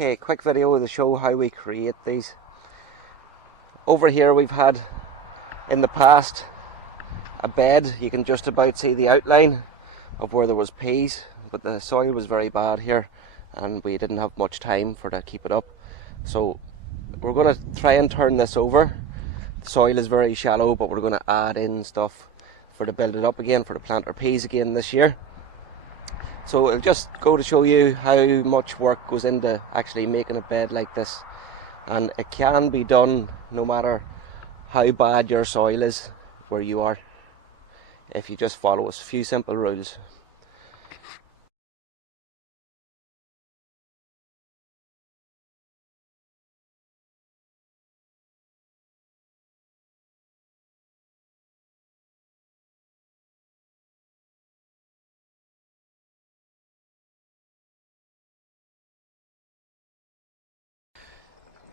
Okay, quick video to show how we create these. Over here we've had in the past a bed. You can just about see the outline of where there was peas, but the soil was very bad here and we didn't have much time to keep it up. So we're going to try and turn this over. The soil is very shallow, but we're going to add in stuff to build it up again, to plant our peas again this year. So I'll just go to show you how much work goes into actually making a bed like this, and it can be done no matter how bad your soil is where you are, if you just follow a few simple rules.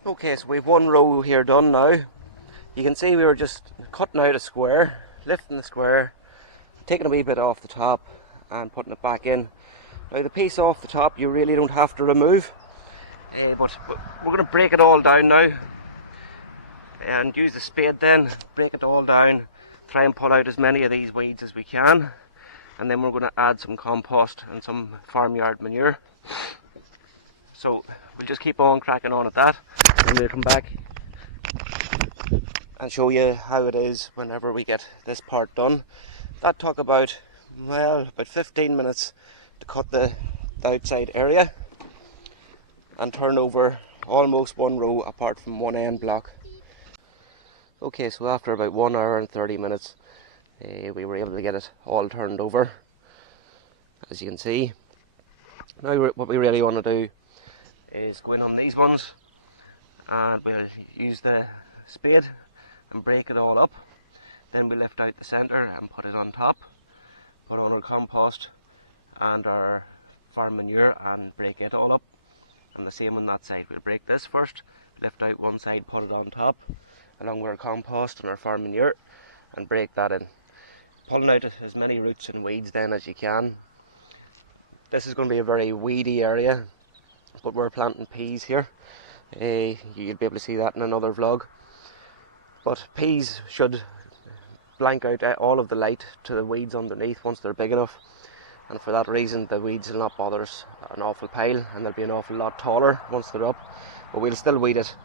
Okay, so we've one row here done now. You can see we were just cutting out a square, lifting the square, taking a wee bit off the top and putting it back in. Now the piece off the top you really don't have to remove, but we're going to break it all down now and use the spade then, break it all down, try and pull out as many of these weeds as we can, and then we're going to add some compost and some farmyard manure. So we'll just keep on cracking on at that, and we'll come back and show you how it is whenever we get this part done. That took about 15 minutes to cut the outside area and turn over almost one row apart from one end block. Okay, so after about 1 hour and 30 minutes we were able to get it all turned over, as you can see. Now what we really want to do is go in on these ones, and we'll use the spade and break it all up. Then we lift out the centre and put it on top, put on our compost and our farm manure and break it all up. And the same on that side, we'll break this first, lift out one side, put it on top along with our compost and our farm manure and break that in, pulling out as many roots and weeds then as you can. This is going to be a very weedy area, but we're planting peas here. You'll be able to see that in another vlog. But peas should blank out all of the light to the weeds underneath once they're big enough, and for that reason the weeds will not bother us an awful pile, and they'll be an awful lot taller once they're up, but we'll still weed it.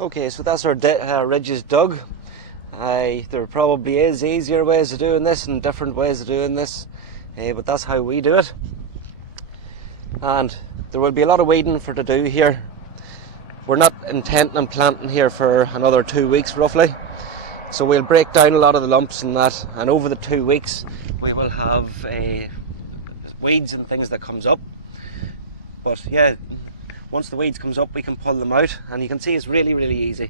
Okay, so that's our ridges dug. There probably is easier ways of doing this and different ways of doing this, but that's how we do it. And there will be a lot of weeding to do here. We're not intending on planting here for another 2 weeks roughly, so we'll break down a lot of the lumps and that, and over the 2 weeks we will have weeds and things that comes up. But yeah, once the weeds comes up we can pull them out, and you can see it's really easy.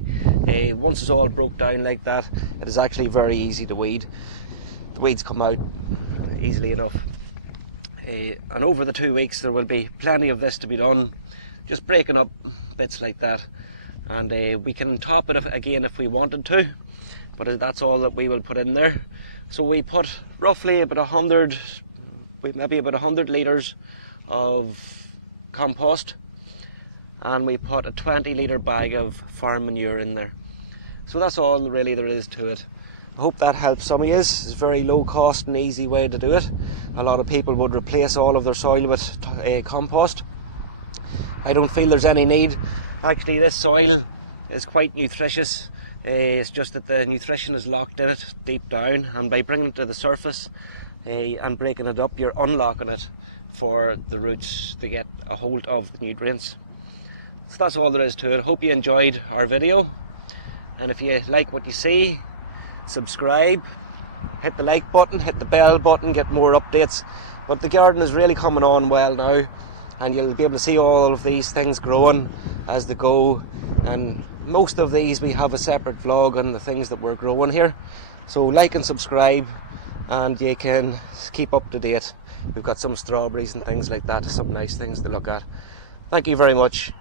Once it's all broke down like that, it is actually very easy to weed. The weeds come out easily enough. And over the 2 weeks there will be plenty of this to be done, just breaking up bits like that, and we can top it again if we wanted to, but that's all that we will put in there. So we put roughly about 100 litres of compost, and we put a 20-litre bag of farm manure in there. So that's all really there is to it. I hope that helps some of you. It's a very low cost and easy way to do it. A lot of people would replace all of their soil with compost. I don't feel there's any need. Actually, this soil is quite nutritious. It's just that the nutrition is locked in it deep down, and by bringing it to the surface and breaking it up, you're unlocking it for the roots to get a hold of the nutrients. So that's all there is to it. Hope you enjoyed our video, and if you like what you see, subscribe, hit the like button, hit the bell button, get more updates. But the garden is really coming on well now, and you'll be able to see all of these things growing as they go, and most of these we have a separate vlog on the things that we're growing here. So like and subscribe, and you can keep up to date. We've got some strawberries and things like that, some nice things to look at. Thank you very much.